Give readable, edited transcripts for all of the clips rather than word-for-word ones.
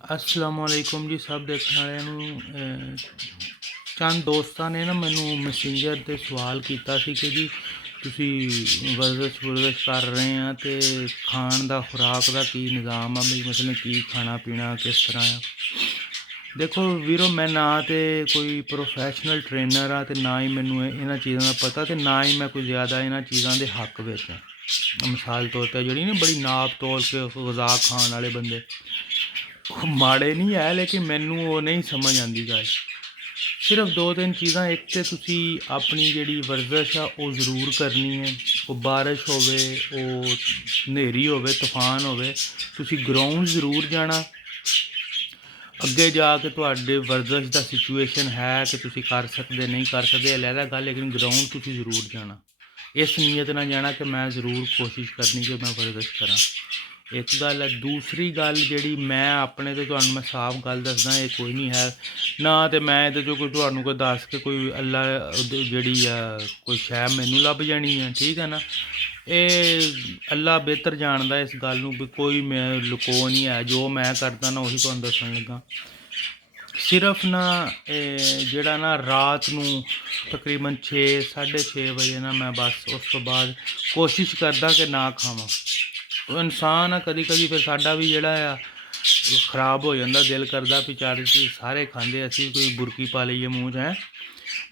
असलामुअलैकुम जी सब देखने वाले ਨੂੰ ਚੰਦ ਦੋਸਤਾਂ ਨੇ ਨਾ ਮੈਨੂੰ ਮੈਸੇਂਜਰ 'ਤੇ ਸਵਾਲ ਕੀਤਾ ਸੀ ਕਿ ਜੀ ਤੁਸੀਂ ਵਰਜ਼ਸ਼ ਕਰ ਰਹੇ ਆ ਅਤੇ ਖਾਣ ਦਾ ਖੁਰਾਕ ਦਾ ਕੀ ਨਿਜ਼ਾਮ ਆ ਵੀ ਮਤਲਬ ਕੀ ਖਾਣਾ ਪੀਣਾ ਕਿਸ ਤਰ੍ਹਾਂ ਆ। ਦੇਖੋ ਵੀਰੋ ਮੈਂ ਨਾ ਤਾਂ ਕੋਈ ਪ੍ਰੋਫੈਸ਼ਨਲ ਟ੍ਰੇਨਰ ਆ ਅਤੇ ਨਾ ਹੀ ਮੈਨੂੰ ਇਹਨਾਂ ਚੀਜ਼ਾਂ ਦਾ ਪਤਾ ਅਤੇ ਨਾ ਹੀ ਮੈਂ ਕੋਈ ਜ਼ਿਆਦਾ ਇਹਨਾਂ ਚੀਜ਼ਾਂ ਦੇ ਹੱਕ ਵਿੱਚ ਆ। ਮਿਸਾਲ ਤੌਰ 'ਤੇ ਜਿਹੜੀ ਨਾ ਬੜੀ ਨਾਪ ਤੋਲ ਕੇ ਗਜ਼ਾ ਖਾਣ ਵਾਲੇ ਬੰਦੇ ਉਹ ਮਾੜੇ ਨਹੀਂ ਹੈ, ਲੇਕਿन ਮੈਨੂੰ ਉਹ ਨਹੀਂ ਸਮਝ ਆਉਂਦੀ ਗੱਲ। ਸਿਰਫ ਦੋ ਤਿੰਨ ਚੀਜ਼ਾਂ, ਇੱਕ ਤਾਂ ਤੁਸੀਂ ਆਪਣੀ ਜਿਹੜੀ ਵਰਜ਼ਸ਼ ਆ ਉਹ ਜ਼ਰੂਰ ਕਰਨੀ ਹੈ। ਉਹ ਬਾਰਿਸ਼ ਹੋਵੇ, ਉਹ ਹਨੇਰੀ ਹੋਵੇ, ਤੂਫਾਨ ਹੋਵੇ, ਤੁਸੀਂ ਗਰਾਊਂਡ ਜ਼ਰੂਰ ਜਾਣਾ। ਅੱਗੇ ਜਾ ਕੇ ਤੁਹਾਡੇ ਵਰਜ਼ਸ਼ ਦਾ ਸਿਚੁਏਸ਼ਨ ਹੈ ਕਿ ਤੁਸੀਂ ਕਰ ਸਕਦੇ ਨਹੀਂ ਕਰ ਸਕਦੇ ਅਲੱਗ ਗੱਲ, ਲੇਕਿਨ ਗਰਾਊਂਡ ਤੁਸੀਂ ਜ਼ਰੂਰ ਜਾਣਾ। ਇਸ ਨੀਅਤ ਨਾਲ ਜਾਣਾ ਕਿ ਮੈਂ ਜ਼ਰੂਰ ਕੋਸ਼ਿਸ਼ ਕਰਨੀ ਕਿ ਮੈਂ ਵਰਜ਼ਸ਼ ਕਰਾਂ। ਇੱਕ ਗੱਲ ਹੈ। ਦੂਸਰੀ ਗੱਲ ਜਿਹੜੀ ਮੈਂ ਆਪਣੇ ਤੋਂ ਤੁਹਾਨੂੰ ਮੈਂ ਸਾਫ਼ ਗੱਲ ਦੱਸਦਾ, ਇਹ ਕੋਈ ਨਹੀਂ ਹੈ ਨਾ ਤੇ ਮੈਂ ਇਹਦੇ 'ਚੋਂ ਕੋਈ ਤੁਹਾਨੂੰ ਕੋਈ ਦੱਸ ਕੇ ਕੋਈ ਅੱਲਾ ਜਿਹੜੀ ਆ ਕੋਈ ਸ਼ੈ ਮੈਨੂੰ ਲੱਭ ਜਾਣੀ ਹੈ, ਠੀਕ ਹੈ ਨਾ। ਇਹ ਅੱਲਾ ਬਿਹਤਰ ਜਾਣਦਾ ਇਸ ਗੱਲ ਨੂੰ ਵੀ ਕੋਈ ਮੈਂ ਲੁਕੋ ਨਹੀਂ ਹੈ। ਜੋ ਮੈਂ ਕਰਦਾ ਨਾ ਉਹੀ ਤੁਹਾਨੂੰ ਦੱਸਣ ਲੱਗਾ। ਸਿਰਫ ਨਾ ਜਿਹੜਾ ਨਾ ਰਾਤ ਨੂੰ ਤਕਰੀਬਨ 6-6:30 ਵਜੇ ਨਾ ਮੈਂ ਬਸ ਉਸ ਤੋਂ ਬਾਅਦ ਕੋਸ਼ਿਸ਼ ਕਰਦਾ ਕਿ ਨਾ ਖਾਵਾਂ। ਉਹ ਇਨਸਾਨ ਆ, ਕਦੀ ਕਦੀ ਫਿਰ ਸਾਡਾ ਵੀ ਜਿਹੜਾ ਆ ਖਰਾਬ ਹੋ ਜਾਂਦਾ, ਦਿਲ ਕਰਦਾ ਵੀ ਚਾਰ ਸਾਰੇ ਖਾਂਦੇ ਅਸੀਂ ਕੋਈ ਬੁਰਕੀ ਪਾ ਲਈਏ ਮੂੰਹ 'ਚ ਹੈ।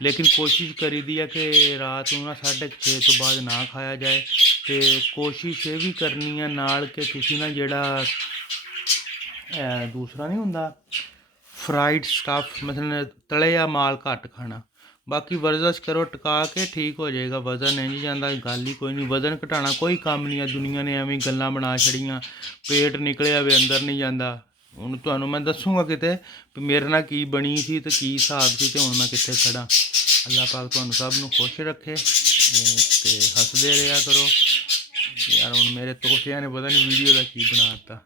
ਲੇਕਿਨ ਕੋਸ਼ਿਸ਼ ਕਰੀਦੀ ਹੈ ਕਿ ਰਾਤ ਨੂੰ ਨਾ 6:30 ਤੋਂ ਬਾਅਦ ਨਾ ਖਾਇਆ ਜਾਏ। ਅਤੇ ਕੋਸ਼ਿਸ਼ ਇਹ ਵੀ ਕਰਨੀ ਆ ਨਾਲ ਕਿ ਤੁਸੀਂ ਨਾ ਜਿਹੜਾ ਦੂਸਰਾ ਨਹੀਂ ਹੁੰਦਾ ਫਰਾਈਡ ਸਟੱਫ, ਮਤਲਬ ਤਲਿਆ ਮਾਲ ਘੱਟ ਖਾਣਾ। ਬਾਕੀ ਵਰਜ਼ਸ਼ ਕਰੋ ਟਿਕਾ ਕੇ ਠੀਕ ਹੋ ਜਾਏਗਾ। ਵਜ਼ਨ ਨਹੀਂ ਜਾਂਦਾ, ਗੱਲ ਹੀ ਕੋਈ ਨਹੀਂ। ਵਜ਼ਨ ਘਟਾਉਣਾ ਕੋਈ ਕੰਮ ਨਹੀਂ ਆ। ਦੁਨੀਆ ਨੇ ਐਵੇਂ ਗੱਲਾਂ ਬਣਾ ਛੜੀਆਂ, ਪੇਟ ਨਿਕਲਿਆ ਵੇ ਅੰਦਰ ਨਹੀਂ ਜਾਂਦਾ। ਹੁਣ ਤੁਹਾਨੂੰ ਮੈਂ ਦੱਸੂਗਾ ਕਿਤੇ ਵੀ ਮੇਰੇ ਨਾਲ ਕੀ ਬਣੀ ਸੀ ਅਤੇ ਕੀ ਹਿਸਾਬ ਸੀ ਅਤੇ ਹੁਣ ਮੈਂ ਕਿੱਥੇ ਖੜ੍ਹਾ। ਅੱਲਾਹ ਪਾਕ ਤੁਹਾਨੂੰ ਸਭ ਨੂੰ ਖੁਸ਼ ਰੱਖੇ ਅਤੇ ਹੱਸਦੇ ਰਿਹਾ ਕਰੋ। ਯਾਰ ਹੁਣ ਮੇਰੇ ਤੋਤਿਆਂ ਨੇ ਪਤਾ ਨਹੀਂ ਵੀਡੀਓ ਦਾ ਕੀ ਬਣਾ ਦਿੱਤਾ।